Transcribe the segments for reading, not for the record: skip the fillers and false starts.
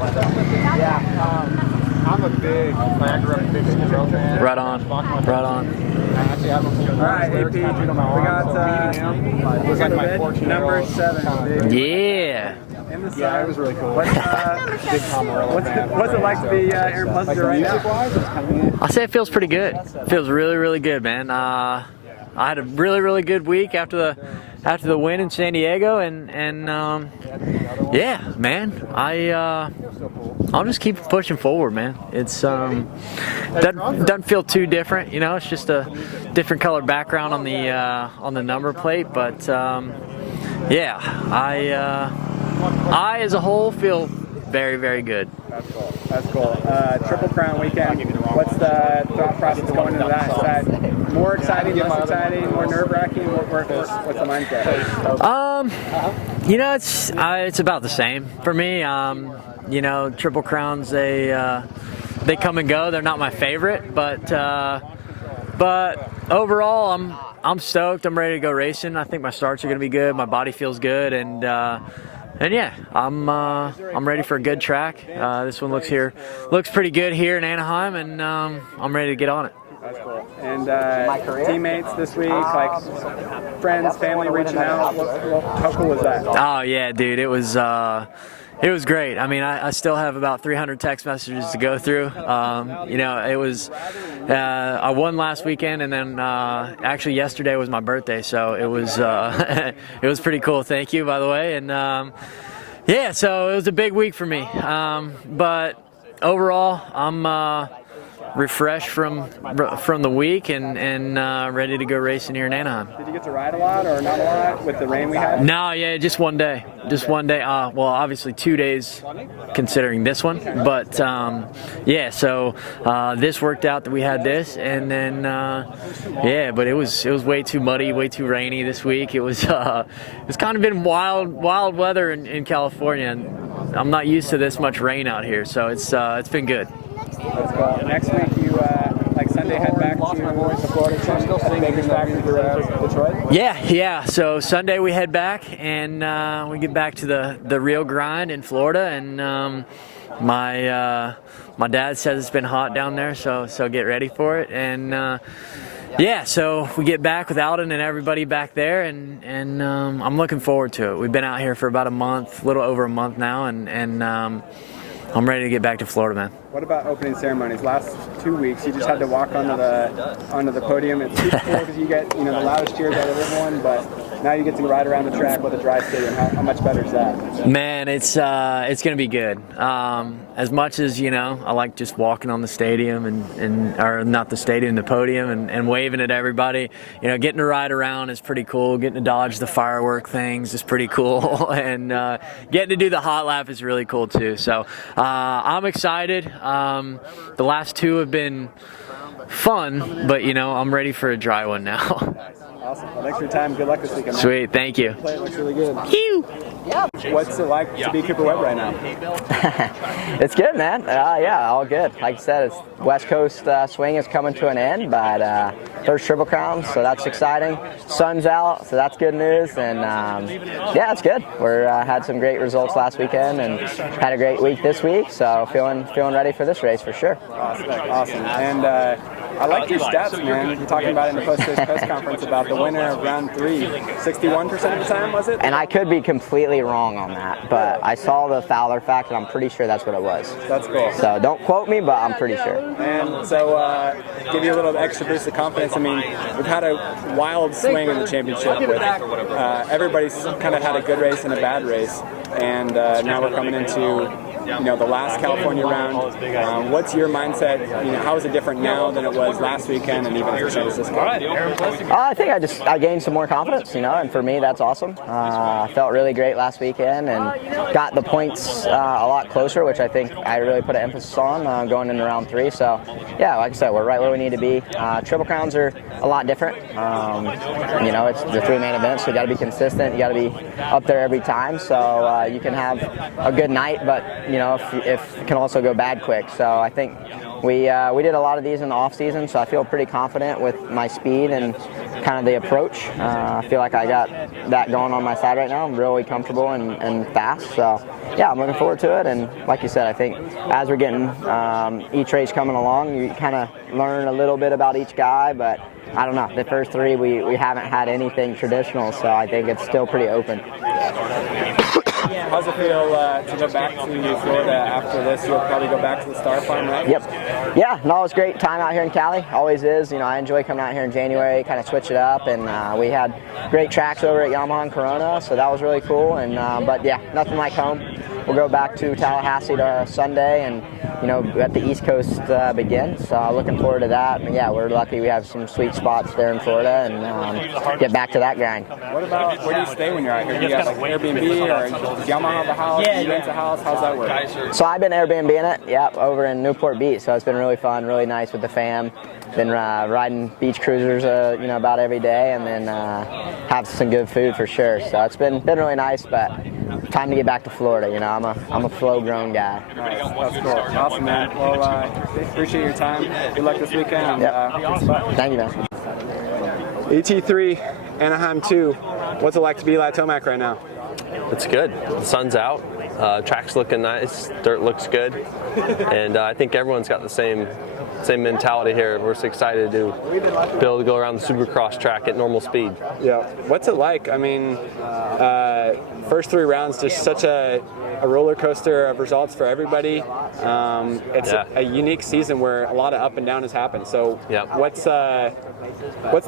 Yeah, I'm a big, I grew up a big Supercross fan. Right on, right on. All right, AP, we got was like my 14 number 7. Big. Yeah. Yeah, it was really cool. What's it like to be Aaron Plessinger right now? I'll say it feels pretty good. It feels really, really good, man. I had a really, really good week after the win in San Diego, and yeah, man, I'll just keep pushing forward, man. It's doesn't feel too different, you know. It's just a different color background on the number plate, but yeah, I as a whole feel very, very good. That's cool. That's cool. Triple Crown weekend. What's the thought process going into that? Is that more exciting, less exciting, more nerve-wracking? What's the mindset? You know, it's about the same for me. You know, Triple Crowns, they come and go. They're not my favorite, but overall, I'm stoked. I'm ready to go racing. I think my starts are going to be good. My body feels good, and yeah, I'm ready for a good track. This one looks pretty good here in Anaheim, and I'm ready to get on it. That's cool. And teammates this week, like friends, family reaching out. How cool was that? Oh yeah, dude, it was great. I mean, I still have about 300 text messages to go through. You know, it was I won last weekend, and then actually yesterday was my birthday, so it was it was pretty cool. Thank you, by the way. And yeah, so it was a big week for me. But overall, I'm refreshed from the week and ready to go racing here in Anaheim. Did you get to ride a lot or not a lot with the rain we had? No, yeah, just one day. Just one day. Well, obviously 2 days considering this one. But yeah, so this worked out that we had this, and then yeah, but it was way too muddy, way too rainy this week. It's kind of been wild weather in California, and I'm not used to this much rain out here, so it's been good. Let's go. Next week, you like Sunday head back to the Florida Championship. I think back to Detroit. Yeah. So Sunday we head back, and we get back to the real grind in Florida. And my dad says it's been hot down there, so get ready for it. And yeah, so we get back with Alden and everybody back there, and I'm looking forward to it. We've been out here for about a month, a little over a month now, and I'm ready to get back to Florida, man. What about opening ceremonies? Last 2 weeks, you just had to walk onto the podium. It's super cool because you get the loudest cheers out of everyone, but now you get to ride around the track with a dry stadium. How much better is that? Man, it's gonna be good. As much as I like just walking on the stadium or not the stadium, the podium, and waving at everybody. Getting to ride around is pretty cool. Getting to dodge the firework things is pretty cool, and getting to do the hot lap is really cool too. So I'm excited. The last two have been fun, but I'm ready for a dry one now. Awesome. Well, thanks for your time. Good luck this weekend. Sweet. Thank you. Play looks really good. Phew. What's it like to be Cooper Webb right now? It's good, man. Yeah, all good. Like I said, it's West Coast swing is coming to an end, but first Triple Crown, so that's exciting. Sun's out, so that's good news, and yeah, it's good. We're had some great results last weekend and had a great week this week, so feeling ready for this race for sure. Awesome. And I like your stats, man. You're talking about it in the post-race press conference about the winner of round 3, 61% of the time, was it? And I could be completely wrong on that, but I saw the Fowler fact, and I'm pretty sure that's what it was. That's cool. So don't quote me, but I'm pretty sure. And so give you a little extra boost of confidence. I mean, we've had a wild swing in the championship with everybody's kind of had a good race and a bad race, and now we're coming into the last California round. What's your mindset? How is it different now than it was last weekend and even for San Francisco? I think I gained some more confidence, and for me that's awesome. I felt really great last weekend and got the points a lot closer, which I think I really put an emphasis on going into round 3. So yeah, like I said, we're right where we need to be. Triple Crowns are a lot different. It's the 3 main events, so you got to be consistent. You got to be up there every time, so you can have a good night, but know, if it can also go bad quick. So I think we did a lot of these in the off season, so I feel pretty confident with my speed and kind of the approach. I feel like I got that going on my side right now. I'm really comfortable and fast. So yeah, I'm looking forward to it. And like you said, I think as we're getting each race coming along, you kind of learn a little bit about each guy, but I don't know. The first three, we haven't had anything traditional, so I think it's still pretty open. How's it feel to go back to Florida after this? You'll probably go back to the Star Farm, right? Yep. Yeah, no, it's a great time out here in Cali. Always is. You know, I enjoy coming out here in January, kind of switch it up, and we had great tracks over at Yamaha and Corona, so that was really cool. And but yeah, nothing like home. We'll go back to Tallahassee to Sunday, and you know, let the East Coast begin. So looking forward to that. And yeah, we're lucky we have some sweet spots there in Florida, and get back to that grind. What about where do you stay when you're out here? Do you have like Airbnb or does Yamaha have a house? Do you rent a house? How's that work? So I've been Airbnb-ing it, yeah, over in Newport Beach. So it's been really fun, really nice with the fam. Been riding beach cruisers, you know, about every day, and then have some good food for sure. So it's been really nice, but time to get back to Florida. You know, I'm a flow-grown guy. Nice. That's cool. Awesome, man. Well, appreciate your time. Good luck this weekend. Yep. Thank you, man. ET3, Anaheim 2. What's it like to be Eli Tomac right now? It's good. The sun's out. Track's looking nice. Dirt looks good, and I think everyone's got the same mentality here. We're just excited to be able to go around the Supercross track at normal speed. Yeah. What's it like? I mean, first three rounds, just such a roller coaster of results for everybody. It's a unique season where a lot of up and down has happened. So what's the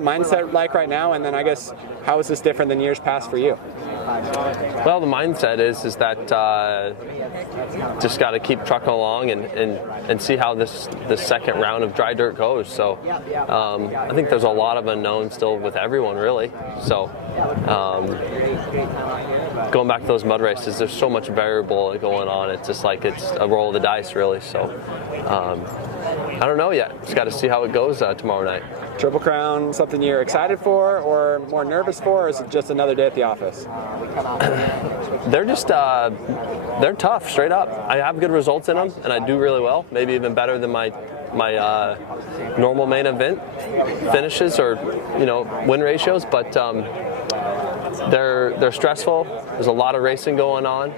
mindset like right now? And then I guess, how is this different than years past for you? Well, the mindset is that just got to keep trucking along and see how this second round of dry dirt goes. So I think there's a lot of unknowns still with everyone, really. So going back to those mud races, there's so much variable going on. It's just like it's a roll of the dice, really. So I don't know yet. Just got to see how it goes tomorrow night. Triple Crown, something you're excited for or more nervous for, or is it just another day at the office? They're just, they're tough, straight up. I have good results in them, and I do really well, maybe even better than my normal main event finishes or, you know, win ratios, but they're stressful. There's a lot of racing going on.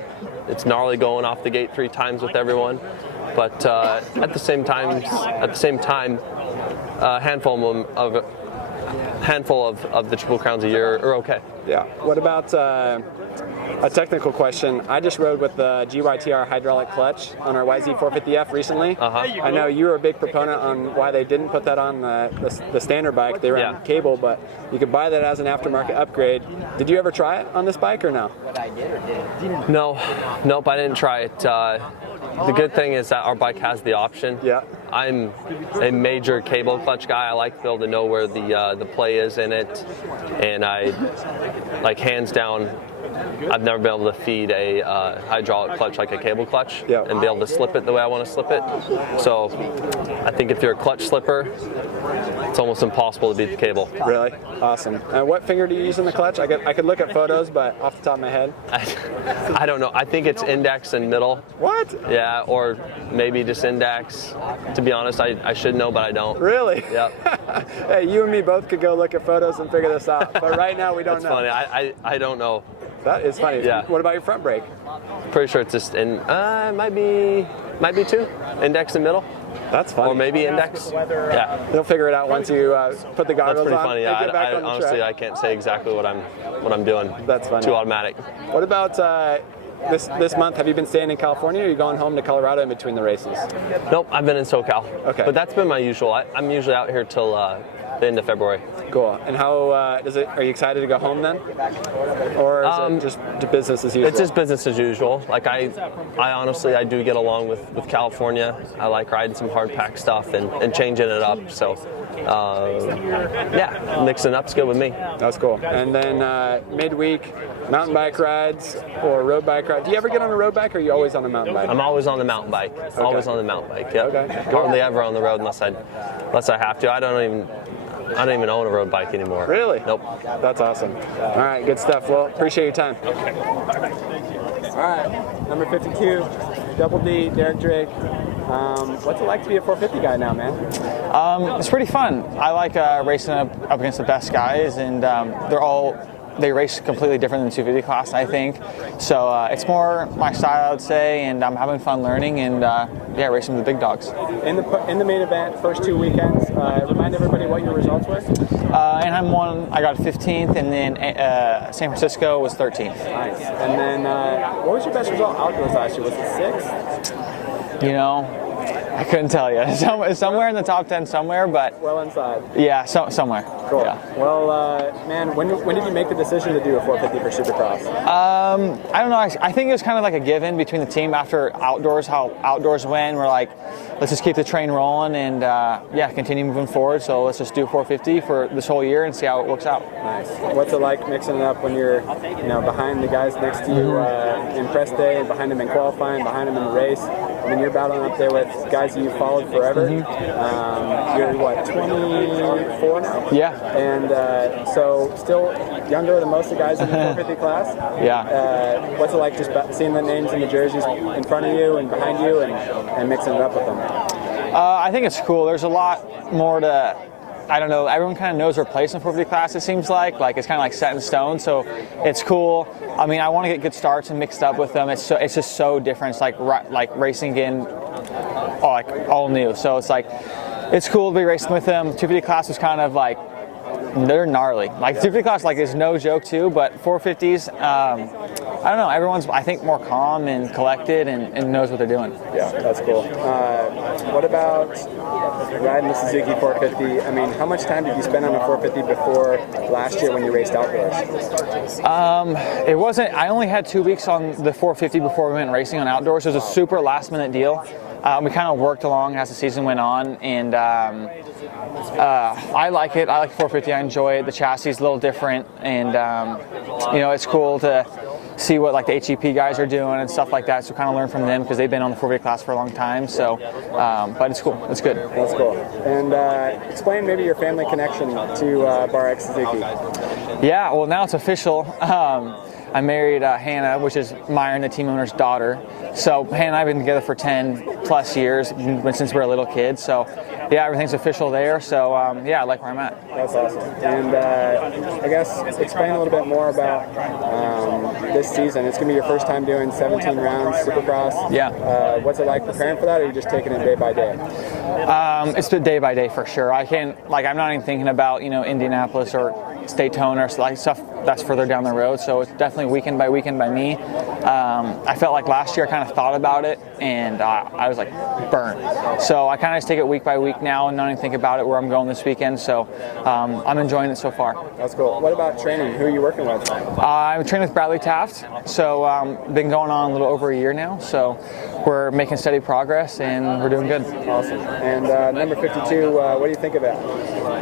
It's gnarly going off the gate 3 times with everyone, but at the same time, a handful of the Triple Crowns a year are okay. Yeah. What about a technical question? I just rode with the GYTR hydraulic clutch on our YZ450F recently. I know you were a big proponent on why they didn't put that on the standard bike. They ran cable, but you could buy that as an aftermarket upgrade. Did you ever try it on this bike or no? No, nope, I didn't try it. The good thing is that our bike has the option. Yeah. I'm a major cable clutch guy. I like to be able to know where the play is in it, and I, like, hands down, I've never been able to feed a hydraulic clutch like a cable clutch and be able to slip it the way I want to slip it. So I think if you're a clutch slipper, it's almost impossible to beat the cable. Really? Awesome. What finger do you use in the clutch? I could look at photos, but off the top of my head. I don't know. I think it's index and middle. What? Yeah, or maybe just index. To be honest, I should know, but I don't. Really? Yep. Hey, you and me both could go look at photos and figure this out, but right now we don't know. That's funny. I don't know. That is funny. Yeah. What about your front brake? Pretty sure it's just might be 2, index and middle. That's funny. Or maybe index. Yeah. They'll figure it out once you put the goggles on. That's pretty funny. Yeah. Honestly, track. I can't say exactly what I'm doing. That's funny. Too automatic. What about this month? Have you been staying in California, or are you going home to Colorado in between the races? Nope, I've been in SoCal. Okay. But that's been my usual. I'm usually out here till the end of February. Cool. And how are you excited to go home then? Or is it just business as usual? It's just business as usual. Like I honestly, I do get along with California. I like riding some hard pack stuff and changing it up. So yeah, mixing it up's good with me. That's cool. And then midweek, mountain bike rides or road bike rides. Do you ever get on a road bike, or are you always on a mountain bike? I'm always on the mountain bike. Okay. Always on the mountain bike. Yeah. Okay. Hardly ever on the road unless I have to. I don't even own a road bike anymore. Really? Nope. That's awesome. All right, good stuff. Well, appreciate your time. All right, number 52. Double D, Derek Drake. What's it like to be a 450 guy now, man? It's pretty fun. I like racing up against the best guys, and they race completely different than the 250 class, I think. So it's more my style, I would say, and I'm having fun learning and yeah, racing with the big dogs. In the main event, first 2 weekends, remind everybody what your results were. Anaheim won, I got 15th, and then San Francisco was 13th. Nice. And then what was your best result outdoors last year? Was it 6th? You know, I couldn't tell you. Somewhere in the top 10 somewhere, but well inside. Yeah, somewhere. Cool. Yeah. Well, man, when did you make the decision to do a 450 for Supercross? I don't know. I think it was kind of like a given between the team after outdoors, how outdoors went. We're like, let's just keep the train rolling and yeah, continue moving forward. So let's just do 450 for this whole year and see how it works out. Nice. What's it like mixing it up when you're, behind the guys next to you in press day, behind them in qualifying, behind them in the race? I mean, you're battling up there with guys that you've followed forever. You're what, 24 now? Yeah. And so still younger than most of the guys in the 450 class. Yeah. What's it like just seeing the names and the jerseys in front of you and behind you and mixing it up with them? I think it's cool. There's a lot more to, I don't know, everyone kind of knows their place in 450 class, it seems like. Like, it's kind of like set in stone, so it's cool. I mean, I want to get good starts and mixed up with them. It's just so different. It's like racing again, all new. So it's like, it's cool to be racing with them. 250 class was kind of like, they're gnarly. Like 250 class, like, is no joke too, but 450s, I don't know, everyone's, I think, more calm and collected and knows what they're doing. Yeah, that's cool. What about riding the Suzuki 450? I mean, how much time did you spend on a 450 before last year when you raced outdoors? It wasn't, I only had 2 weeks on the 450 before we went racing on outdoors. It was a super last minute deal. We kind of worked along as the season went on, and I like it. I like 450. I enjoy it. The chassis is a little different, and it's cool to see what like the HEP guys are doing and stuff like that. So kind of learn from them because they've been on the 450 class for a long time. So, but it's cool. It's good. That's cool. And explain maybe your family connection to Bar X Suzuki. Yeah. Well, now it's official. I married Hannah, which is Myron, the team owner's daughter. So Hannah and I have been together for 10 plus years since we were a little kid. So yeah, everything's official there. So yeah, I like where I'm at. That's awesome. And I guess explain a little bit more about this season. It's going to be your first time doing 17 rounds Supercross. Yeah. What's it like preparing for that, or are you just taking it day by day? It's been day by day for sure. I'm not even thinking about, Indianapolis or Daytona or like stuff that's further down the road. So it's definitely weekend by me. I felt like last year I kind of thought about it and I was like burnt. So I kind of just take it week by week now and not even think about it where I'm going this weekend. So I'm enjoying it so far. That's cool. What about training? Who are you working with? I'm training with Bradley Taft. So been going on a little over a year now. So we're making steady progress and we're doing good. Awesome. And number 52, what do you think of that?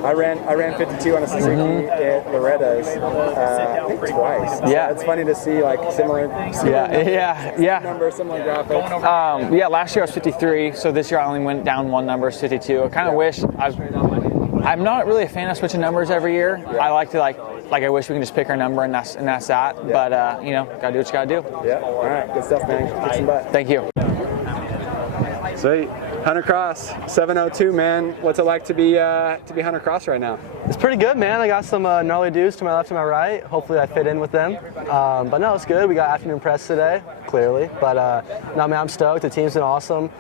I ran 52 on a Suzuki at Loretta's, I think twice. Yeah. So it's funny to see like similar numbers, similar graphics. Yeah, last year I was 53, so this year I only went down one number, 52. I kind of wish I'm not really a fan of switching numbers every year. Yeah. I like to I wish we can just pick our number and that's that. Yeah. But gotta do what you gotta do. Yeah. All right. Good stuff, man. Kick some butt. Thank you. Sweet. Hunter Cross 702, man. What's it like to be Hunter Cross right now? It's pretty good, man. I got some gnarly dudes to my left and my right. Hopefully I fit in with them. But no, it's good. We got afternoon press today, clearly. But no, man, I'm stoked. The team's been awesome.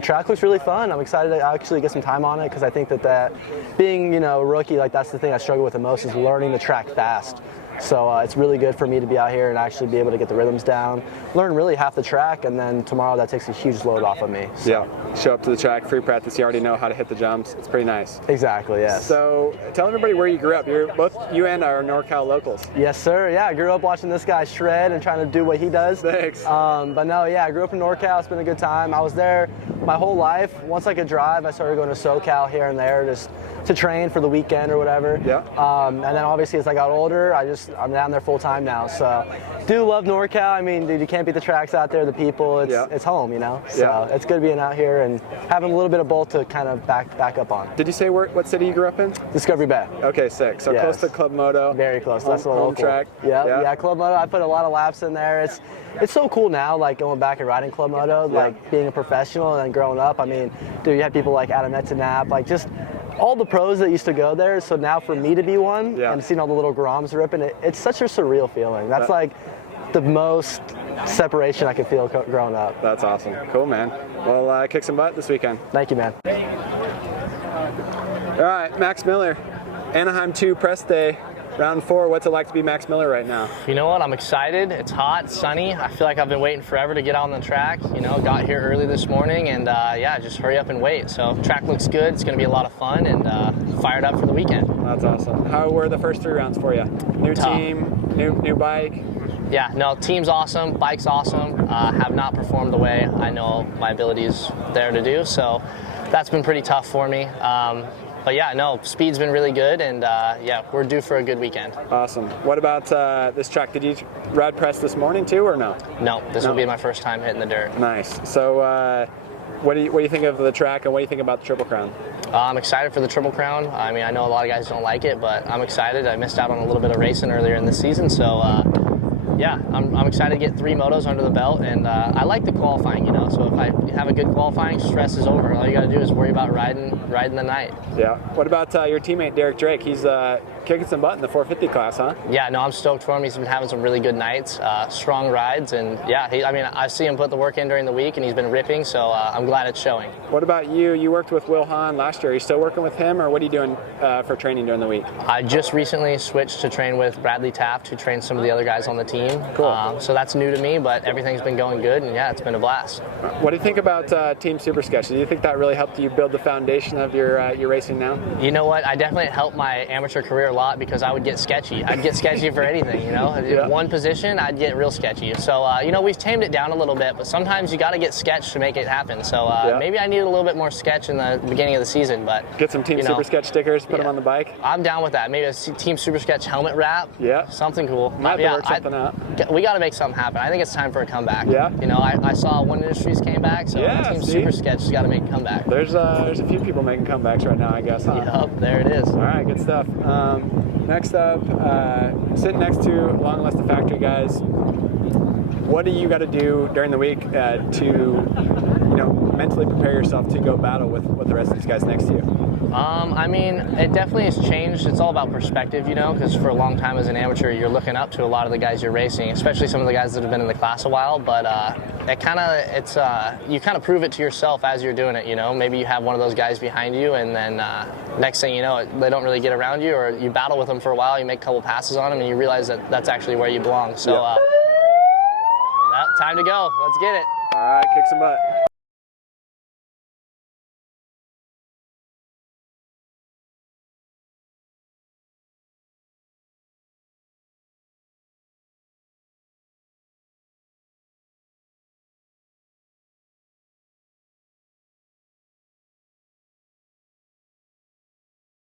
Track looks really fun. I'm excited to actually get some time on it because I think that being, a rookie, that's the thing I struggle with the most is learning the track fast. So it's really good for me to be out here and actually be able to get the rhythms down, learn really half the track, and then tomorrow that takes a huge load off of me. So. Yeah, show up to the track, free practice, you already know how to hit the jumps. It's pretty nice. Exactly, yes. So tell everybody where you grew up. Both you and I are NorCal locals. Yes, sir. Yeah, I grew up watching this guy shred and trying to do what he does. Thanks. But no, yeah, I grew up in NorCal. It's been a good time. I was there my whole life. Once I could drive, I started going to SoCal here and there just to train for the weekend or whatever. Yeah. And then obviously as I got older, I'm down there full time now. So do love NorCal. I mean, dude, you can't beat the tracks out there, the people. It's home, you know. So it's good being out here and having a little bit of both to kind of back up on. Did you say what city you grew up in? Discovery Bay. Okay, sick. So close to Club Moto. Very close. That's the home track. Yeah, Club Moto. I put a lot of laps in there. It's so cool now, like going back and riding Club Moto, like being a professional and then growing up. I mean, dude, you have people like Adam Etanap, like just all the pros that used to go there. So now for me to be one and seeing all the little Groms ripping, it's such a surreal feeling. That's like the most separation I could feel growing up. That's awesome. Cool, man. Well, kick some butt this weekend. Thank you, man. All right, Max Miller, Anaheim 2 press day. Round 4, what's it like to be Max Miller right now? You know what, I'm excited. It's hot, it's sunny. I feel like I've been waiting forever to get on the track. You know, got here early this morning and yeah, just hurry up and wait. So track looks good, it's gonna be a lot of fun and fired up for the weekend. That's awesome. How were the first 3 rounds for you? New team, new bike? Yeah, no, team's awesome, bike's awesome. Have not performed the way I know my ability is there to do, so that's been pretty tough for me. But yeah, no, speed's been really good, and yeah, we're due for a good weekend. Awesome. What about this track? Did you ride press this morning too, or no? No, this will be my first time hitting the dirt. Nice. So what do you think of the track, and what do you think about the Triple Crown? I'm excited for the Triple Crown. I mean, I know a lot of guys don't like it, but I'm excited. I missed out on a little bit of racing earlier in the season, so yeah, I'm excited to get 3 motos under the belt, and I like the qualifying, you know, so if I have a good qualifying, stress is over. All you got to do is worry about riding the night. Yeah. What about your teammate, Derek Drake? He's kicking some butt in the 450 class, huh? Yeah, no, I'm stoked for him. He's been having some really good nights, strong rides, and yeah, I mean, I see him put the work in during the week, and he's been ripping, so I'm glad it's showing. What about you? You worked with Will Hahn last year. Are you still working with him, or what are you doing for training during the week? I just recently switched to train with Bradley Taft, who trains some of the other guys on the team. Cool. So that's new to me, but everything's been going good, and yeah, it's been a blast. What do you think about Team Super Sketch? Do you think that really helped you build the foundation of your racing now? You know what? I definitely helped my amateur career a lot because I would get sketchy. I'd get sketchy for anything, you know? One position, I'd get real sketchy. So, you know, we've tamed it down a little bit, but sometimes you got to get sketch to make it happen. So maybe I needed a little bit more sketch in the beginning of the season, but get some Team Super Sketch stickers, put them on the bike. I'm down with that. Maybe a Team Super Sketch helmet wrap. Yeah. Something cool. Might work something out. We got to make something happen. I think it's time for a comeback. Yeah. You know, I saw One Industries came back, so Team Super Sketch has got to make a comeback. There's a few people making comebacks right now, I guess, huh? Yep, there it is. All right, good stuff. Next up, sitting next to a long list of factory guys. What do you got to do during the week to, you know, mentally prepare yourself to go battle with the rest of these guys next to you? I mean, it definitely has changed. It's all about perspective, you know, because for a long time as an amateur, you're looking up to a lot of the guys you're racing, especially some of the guys that have been in the class a while. But you kind of prove it to yourself as you're doing it, you know. Maybe you have one of those guys behind you, and then next thing you know, they don't really get around you, or you battle with them for a while, you make a couple passes on them, and you realize that that's actually where you belong. So, time to go. Let's get it. All right, kick some butt.